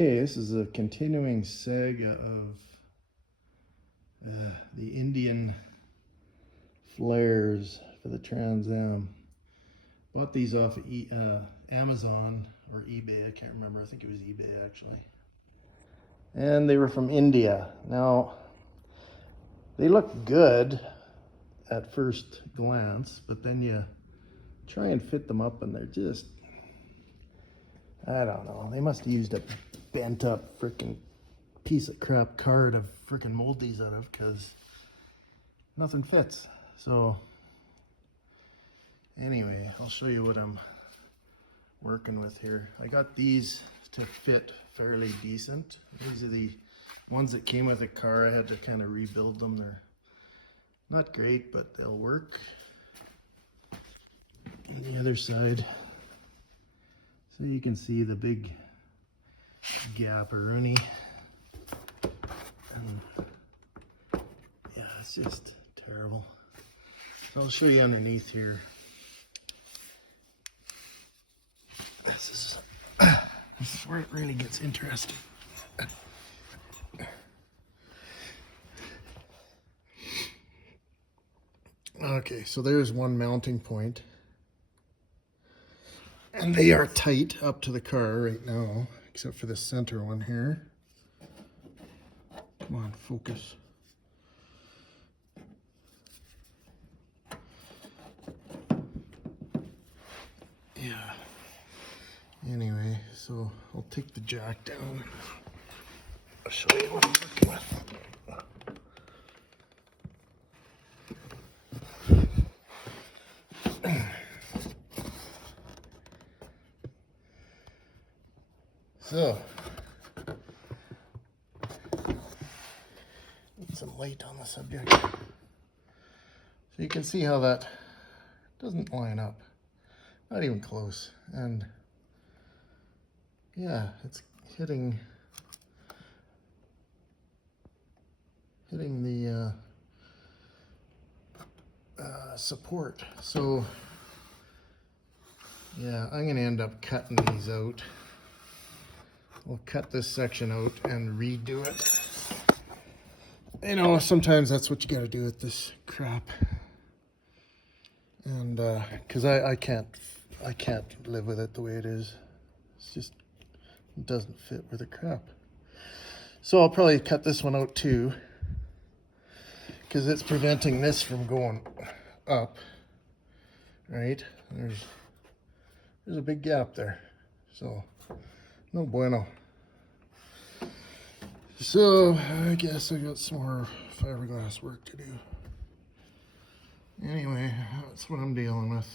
Okay, this is a continuing saga of the Indian flares for the Trans Am. Bought these off of Amazon or eBay, I can't remember, I think it was eBay actually. And they were from India. Now, they look good at first glance, but then you try and fit them up and they're just, I don't know, they must have used a bent up freaking piece of crap car to freaking mold these out of, because nothing fits. So anyway, I'll show you what I'm working with here. I got these to fit fairly decent. These are the ones that came with the car. I had to kind of rebuild them. They're not great, but they'll work. On the other side, so you can see the big gapperoonie. And yeah, it's just terrible. So I'll show you underneath here. This is where it really gets interesting. Okay, so there's one mounting point. And they are tight up to the car right now, except for the center one here. Come on, focus. Yeah. Anyway, so I'll take the jack down. I'll show you what I'm working with. So, need some light on the subject. So you can see how that doesn't line up. Not even close. And yeah, it's hitting the support. So yeah, I'm gonna end up cutting these out. We'll cut this section out and redo it. You know, sometimes that's what you gotta do with this crap. And because I can't live with it the way it is. It's just, it doesn't fit with the crap. So I'll probably cut this one out too, because it's preventing this from going up. Right? There's a big gap there. So no bueno. So I guess I got some more fiberglass work to do. Anyway, that's what I'm dealing with.